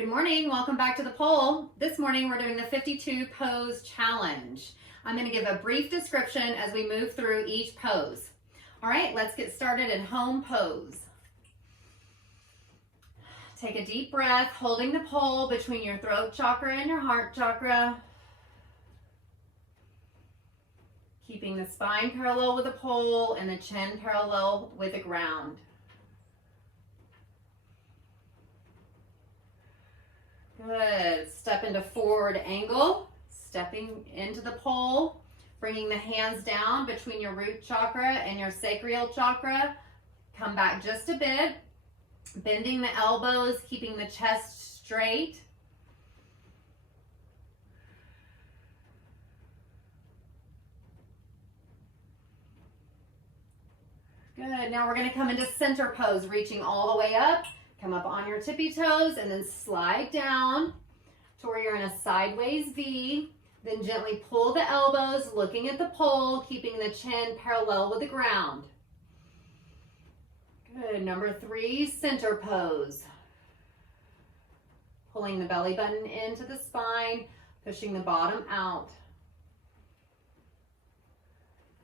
Good morning, welcome back to the pole. This morning we're doing the 52 pose challenge. I'm going to give a brief description as we move through each pose. All right, let's get started in home pose. Take a deep breath, holding the pole between your throat chakra and your heart chakra. Keeping the spine parallel with the pole and the chin parallel with the ground. Good. Step into forward angle, stepping into the pole, bringing the hands down between your root chakra and your sacral chakra. Come back just a bit, bending the elbows, keeping the chest straight. Good. Now we're going to come into center pose, reaching all the way up. Come up on your tippy toes and then slide down to where you're in a sideways V. Then gently pull the elbows, looking at the pole, keeping the chin parallel with the ground. Good. Number 3, center pose. Pulling the belly button into the spine, pushing the bottom out.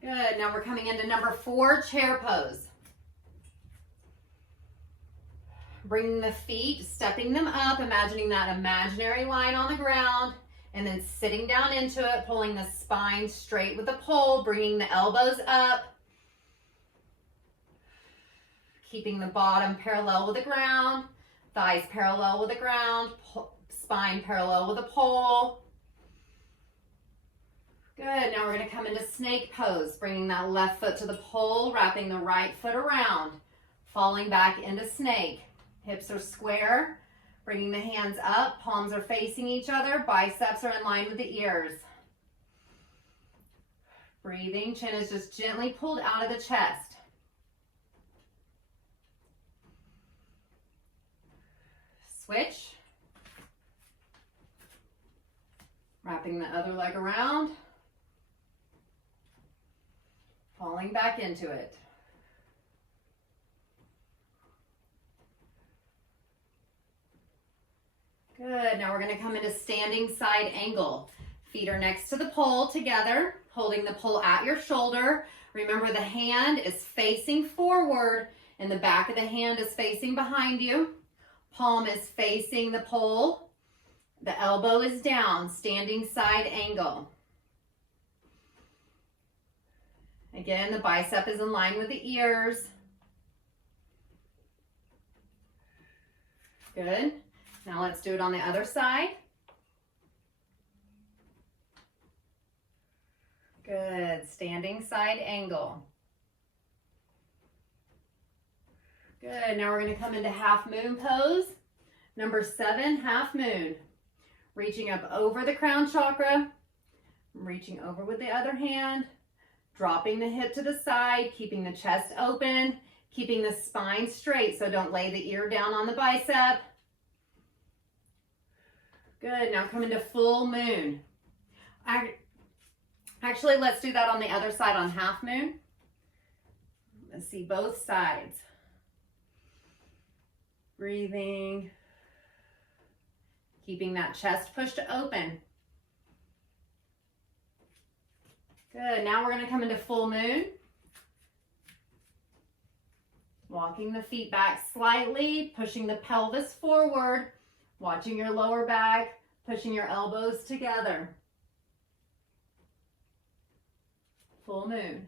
Good. Now we're coming into number 4, chair pose. Bringing the feet, stepping them up, imagining that imaginary line on the ground, and then sitting down into it, pulling the spine straight with the pole, bringing the elbows up, keeping the bottom parallel with the ground, thighs parallel with the ground, spine parallel with the pole. Good. Now we're going to come into snake pose, bringing that left foot to the pole, wrapping the right foot around, falling back into snake. Hips are square, bringing the hands up, palms are facing each other, biceps are in line with the ears. Breathing, chin is just gently pulled out of the chest. Switch. Wrapping the other leg around, falling back into it. Good. Now we're going to come into standing side angle. Feet are next to the pole together, holding the pole at your shoulder. Remember, the hand is facing forward and the back of the hand is facing behind you. Palm is facing the pole. The elbow is down, standing side angle. Again, the bicep is in line with the ears. Good. Now let's do it on the other side. Good. Standing side angle. Good. Now we're going to come into half moon pose. Number 7, half moon. Reaching up over the crown chakra. Reaching over with the other hand. Dropping the hip to the side, keeping the chest open, keeping the spine straight, so don't lay the ear down on the bicep. Good. Now come into full moon. Actually, let's do that on the other side on half moon. Let's see both sides. Breathing. Keeping that chest pushed open. Good. Now we're going to come into full moon. Walking the feet back slightly, pushing the pelvis forward. Watching your lower back, pushing your elbows together. Full moon.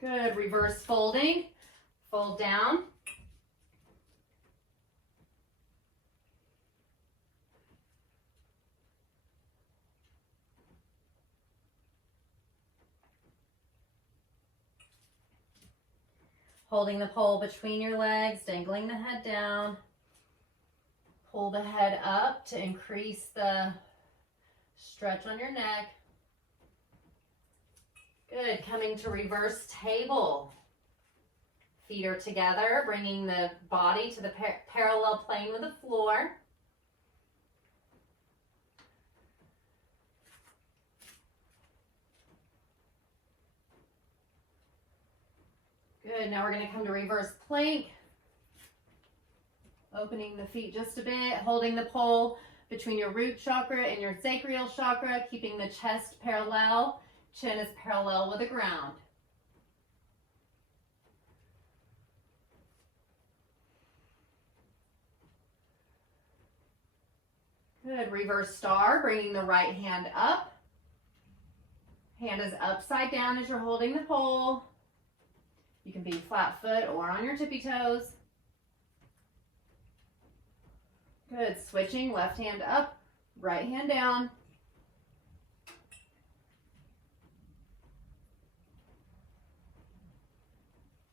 Good. Reverse folding. Fold down. Holding the pole between your legs, dangling the head down. Pull the head up to increase the stretch on your neck. Good. Coming to reverse table. Feet are together, bringing the body to the parallel plane with the floor. Good, now we're gonna come to reverse plank. Opening the feet just a bit, holding the pole between your root chakra and your sacral chakra, keeping the chest parallel, chin is parallel with the ground. Good, reverse star, bringing the right hand up. Hand is upside down as you're holding the pole. You can be flat foot or on your tippy toes. Good, switching, left hand up, right hand down.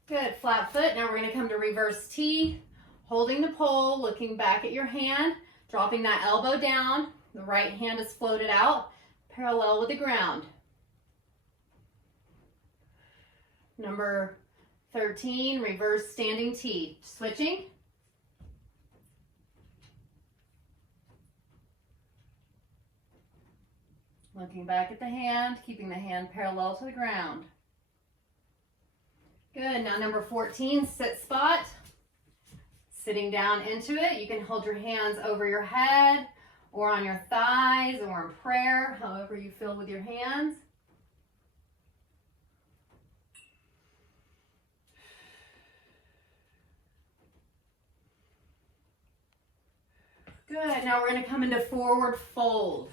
Good, flat foot. Now we're going to come to reverse T, holding the pole, looking back at your hand, dropping that elbow down. The right hand is floated out, parallel with the ground. Number 13, reverse standing T. Switching. Looking back at the hand, keeping the hand parallel to the ground. Good, now number 14, sit spot. Sitting down into it, you can hold your hands over your head or on your thighs or in prayer, however you feel with your hands. Good, now we're going to come into forward fold.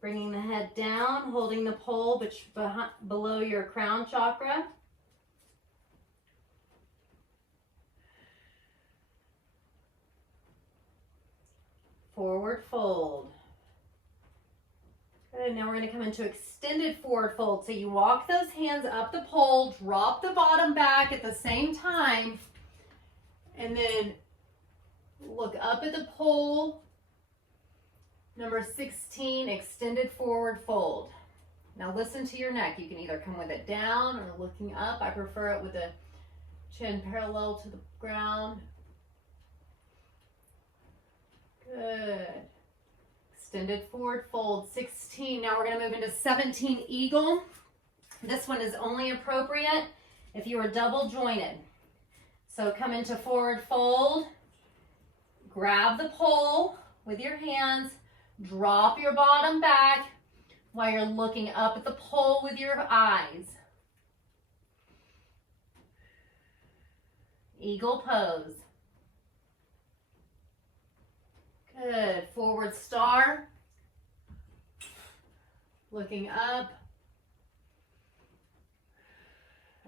Bringing the head down, holding the pole below your crown chakra. Forward fold. Good, now we're going to come into extended forward fold. So you walk those hands up the pole, drop the bottom back at the same time, and then look up at the pole. Number 16, extended forward fold. Now listen to your neck. You can either come with it down or looking up. I prefer it with the chin parallel to the ground. Good. Extended forward fold, 16. Now we're going to move into 17, eagle. This one is only appropriate if you are double jointed. So come into forward fold. Grab the pole with your hands. Drop your bottom back while you're looking up at the pole with your eyes. Eagle pose. Good. Forward star. Looking up.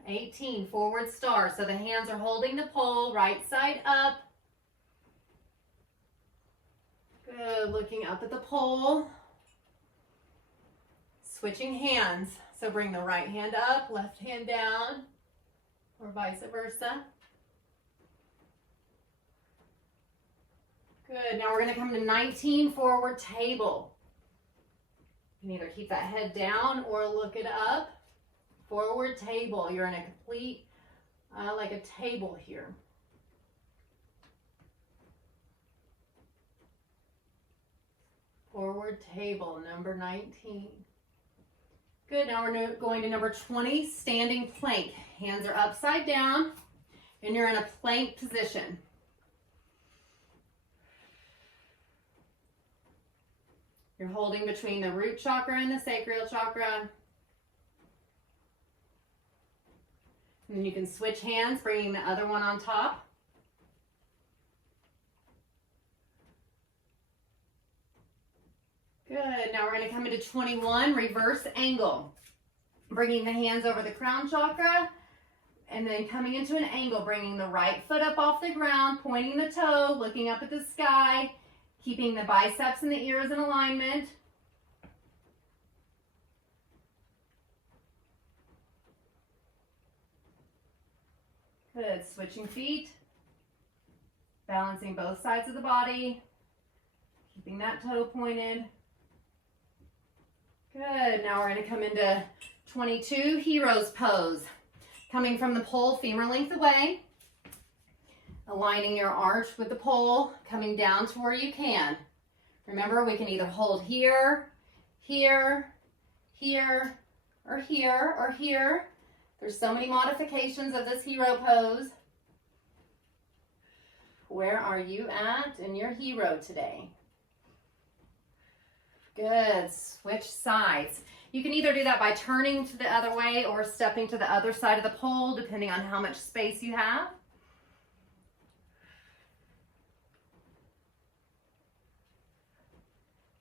18, forward star. So the hands are holding the pole, right side up. Good, looking up at the pole. Switching hands. So bring the right hand up, left hand down, or vice versa. Good, now we're going to come to 19, forward table. You can either keep that head down or look it up. Forward table. You're in a complete, like a table here. Forward table, number 19. Good, now we're going to number 20, standing plank. Hands are upside down, and you're in a plank position. You're holding between the root chakra and the sacral chakra. And then you can switch hands, bringing the other one on top. Good, now we're going to come into 21, reverse angle. Bringing the hands over the crown chakra, and then coming into an angle, bringing the right foot up off the ground, pointing the toe, looking up at the sky, keeping the biceps and the ears in alignment. Good, switching feet, balancing both sides of the body, keeping that toe pointed. Good, now we're going to come into 22, hero's pose. Coming from the pole, femur length away. Aligning your arch with the pole, coming down to where you can. Remember, we can either hold here, here, here, or here, or here. There's so many modifications of this hero pose. Where are you at in your hero today? Good. Switch sides. You can either do that by turning to the other way or stepping to the other side of the pole, depending on how much space you have.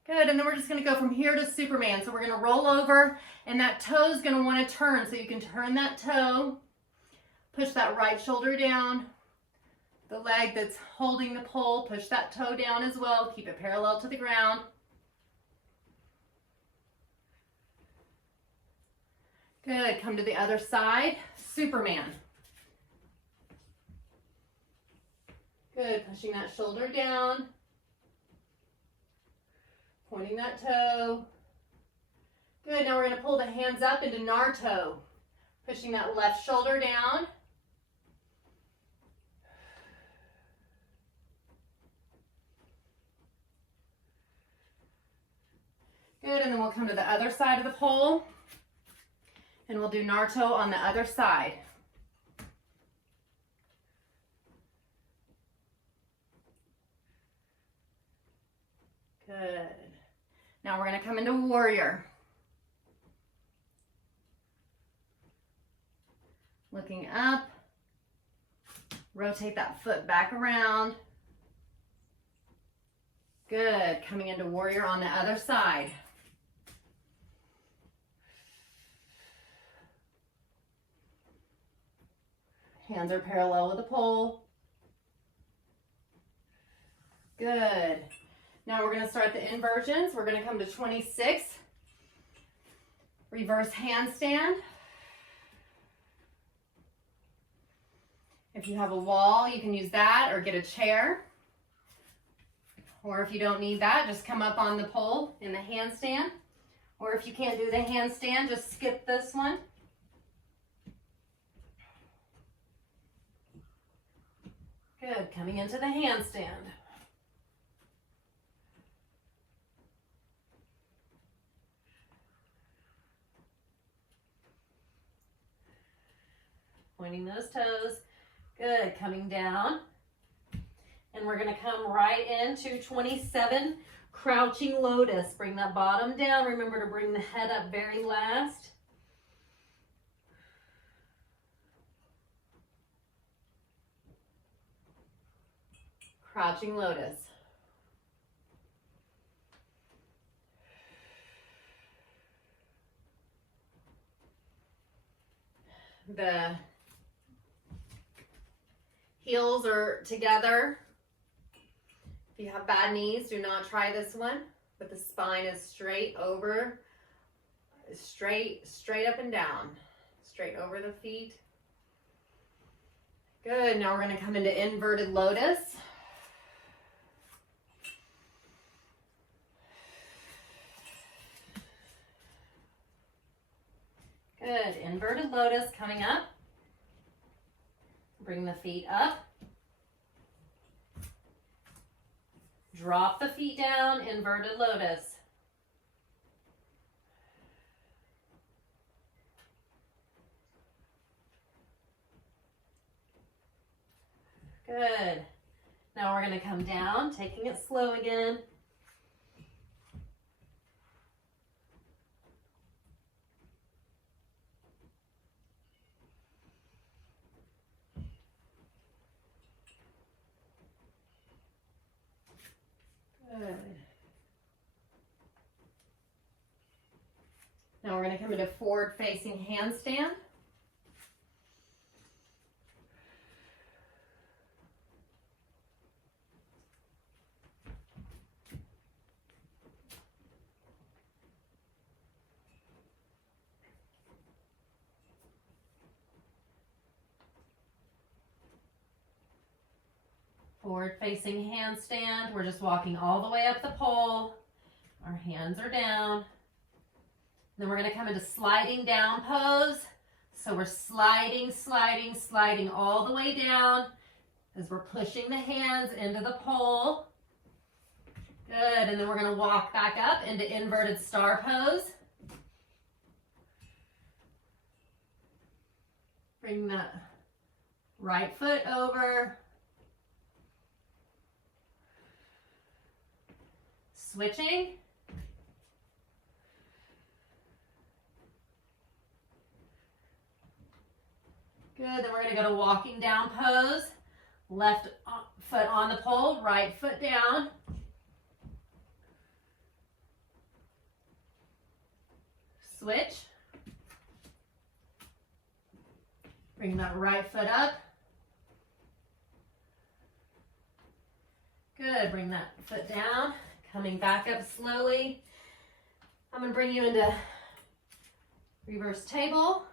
Good, and then we're just going to go from here to Superman. So we're going to roll over, and that toe is going to want to turn. So you can turn that toe, push that right shoulder down. The leg that's holding the pole, push that toe down as well. Keep it parallel to the ground. Good, come to the other side, Superman. Good, pushing that shoulder down. Pointing that toe. Good, now we're going to pull the hands up into Naruto. Pushing that left shoulder down. Good, and then we'll come to the other side of the pole. And we'll do Naruto on the other side. Good. Now we're going to come into warrior. Looking up. Rotate that foot back around. Good. Coming into warrior on the other side. Hands are parallel with the pole. Good. Now we're going to start the inversions. We're going to come to 26. Reverse handstand. If you have a wall, you can use that or get a chair. Or if you don't need that, just come up on the pole in the handstand. Or if you can't do the handstand, just skip this one. Good, coming into the handstand. Pointing those toes. Good, coming down. And we're going to come right into 27, Crouching Lotus. Bring that bottom down. Remember to bring the head up very last. Crouching Lotus. The heels are together. If you have bad knees, do not try this one. But the spine is straight over, straight up and down. Straight over the feet. Good, now we're going to come into inverted lotus. Good, inverted lotus coming up. Bring the feet up. Drop the feet down, inverted lotus. Good. Now we're going to come down, taking it slow again. Good. Now we're going to come into forward facing handstand. Forward facing handstand. We're just walking all the way up the pole. Our hands are down. Then we're going to come into sliding down pose. So we're sliding all the way down as we're pushing the hands into the pole. Good. And then we're going to walk back up into inverted star pose. Bring that right foot over. Switching. Good, then we're going to go to walking down pose. Left foot on the pole, right foot down. Switch. Bring that right foot up. Good, bring that foot down. Coming back up slowly. I'm going to bring you into reverse table.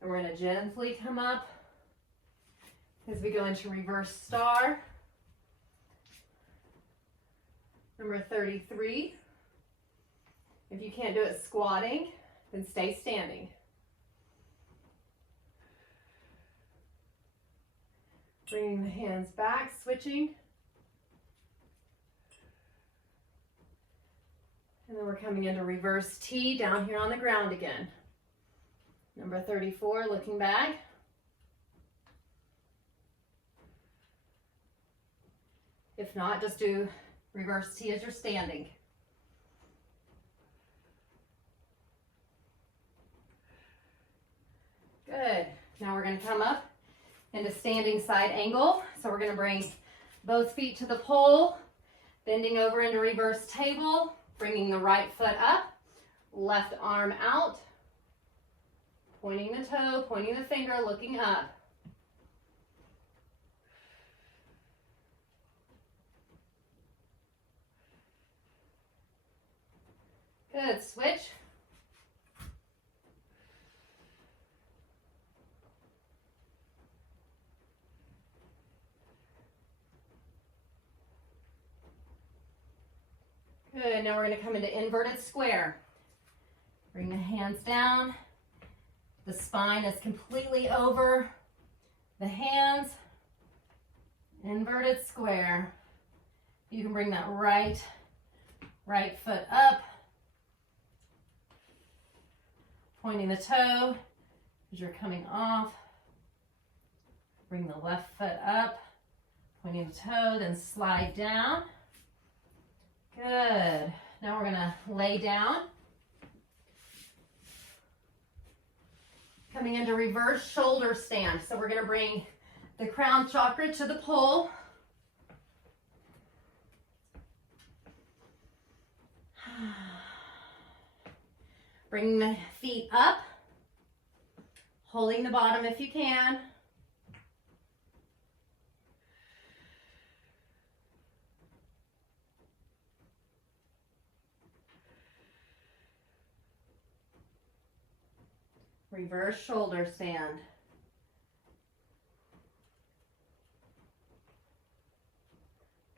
And we're going to gently come up as we go into reverse star. Number 33. If you can't do it squatting, then stay standing. Bringing the hands back, switching. And then we're coming into reverse T down here on the ground again. Number 34, looking back. If not, just do reverse T as you're standing. Good. Now we're going to come up into standing side angle. So we're going to bring both feet to the pole, bending over into reverse table, bringing the right foot up, left arm out, pointing the toe, pointing the finger, looking up. Good, switch. Good, now we're going to come into inverted square. Bring the hands down. The spine is completely over the hands. Inverted square. You can bring that right foot up. Pointing the toe as you're coming off. Bring the left foot up. Pointing the toe, then slide down. Good. Now we're going to lay down. Coming into reverse shoulder stand. So we're going to bring the crown chakra to the pole. Bring the feet up. Holding the bottom if you can. Reverse shoulder stand.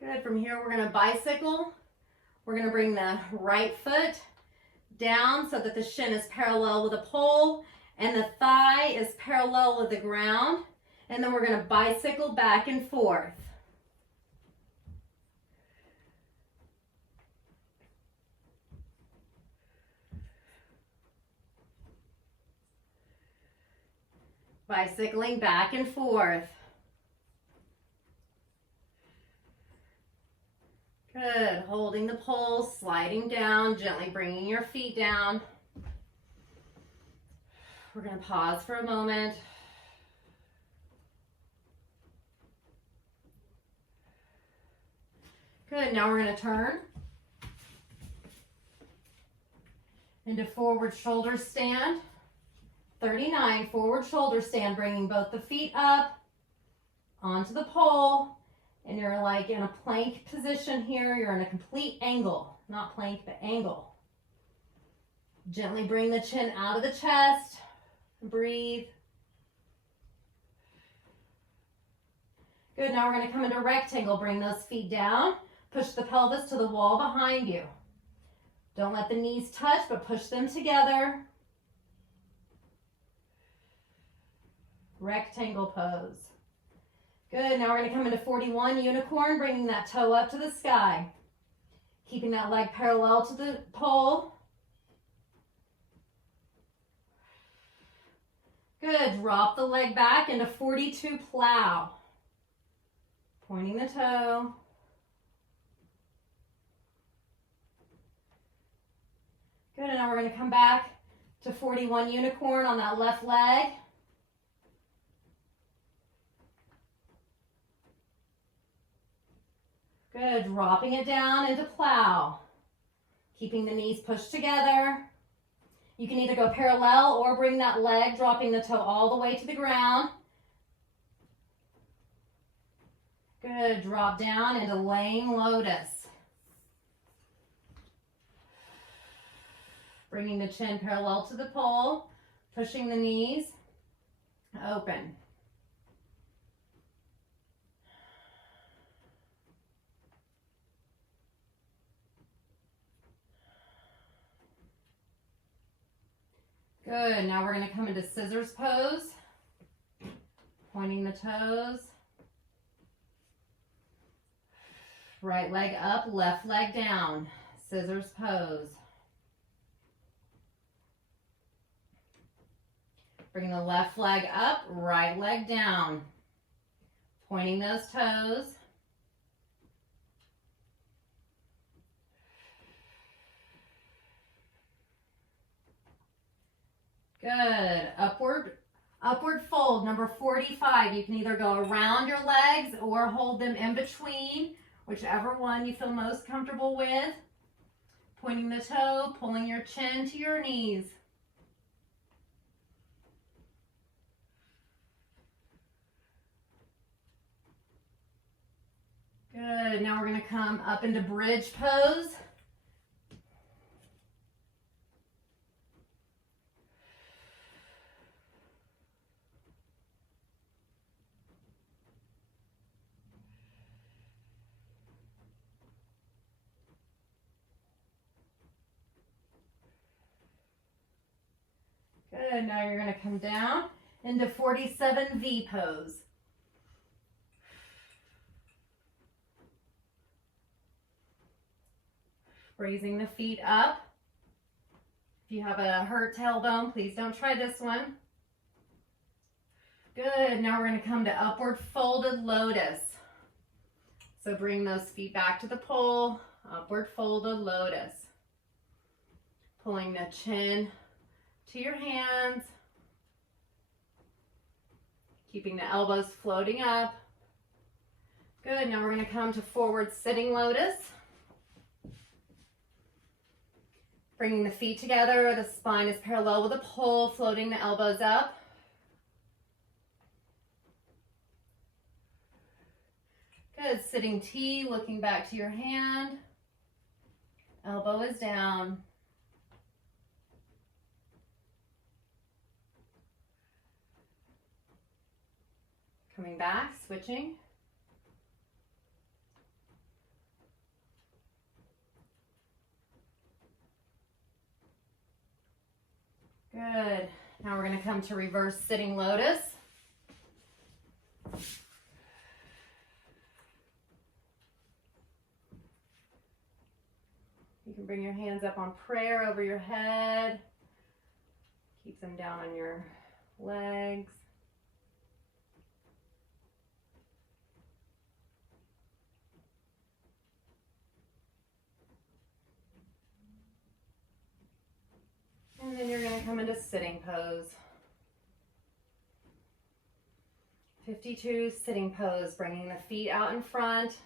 Good. From here, we're going to bicycle. We're going to bring the right foot down so that the shin is parallel with the pole and the thigh is parallel with the ground. And then we're going to bicycle back and forth. Bicycling back and forth. Good. Holding the pole, sliding down, gently bringing your feet down. We're going to pause for a moment. Good. Now we're going to turn into forward shoulder stand. 39, forward shoulder stand, bringing both the feet up onto the pole, and you're like in a plank position here. You're in a complete angle, not plank, but angle. Gently bring the chin out of the chest. Breathe. Good, now we're going to come into rectangle. Bring those feet down. Push the pelvis to the wall behind you. Don't let the knees touch, but push them together. rectangle pose. Good, now we're gonna come into 41 unicorn, bringing that toe up to the sky. Keeping that leg parallel to the pole. Good, drop the leg back into 42 plow. Pointing the toe. Good, and now we're gonna come back to 41 unicorn on that left leg. Good, dropping it down into plow. Keeping the knees pushed together. You can either go parallel or bring that leg, dropping the toe all the way to the ground. Good, drop down into laying lotus. Bringing the chin parallel to the pole, pushing the knees open. Good, now we're going to come into scissors pose, pointing the toes. Right leg up, left leg down, scissors pose. Bring the left leg up, right leg down, pointing those toes. Good, upward fold, number 45. You can either go around your legs or hold them in between, whichever one you feel most comfortable with. Pointing the toe, pulling your chin to your knees. Good, now we're going to come up into bridge pose. Good, now you're going to come down into 47 V pose. Raising the feet up. If you have a hurt tailbone, please don't try this one. Good, now we're going to come to upward folded lotus. So bring those feet back to the pole, upward folded lotus. Pulling the chin to your hands. Keeping the elbows floating up. Good, now we're going to come to forward sitting lotus. Bringing the feet together, the spine is parallel with the pole, floating the elbows up. Good, sitting T, looking back to your hand. Elbow is down. Coming back, switching. Good. Now we're going to come to reverse sitting lotus. You can bring your hands up on prayer over your head. Keep them down on your legs. And then you're going to come into sitting pose. 52, sitting pose, bringing the feet out in front.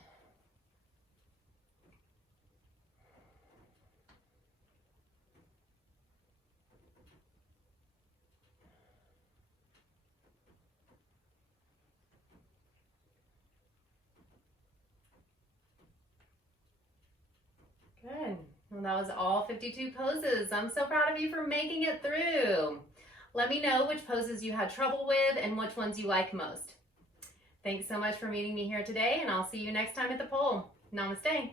Good. Well, that was all 52 poses. I'm so proud of you for making it through. Let me know which poses you had trouble with and which ones you like most. Thanks so much for meeting me here today, and I'll see you next time at the pole. Namaste.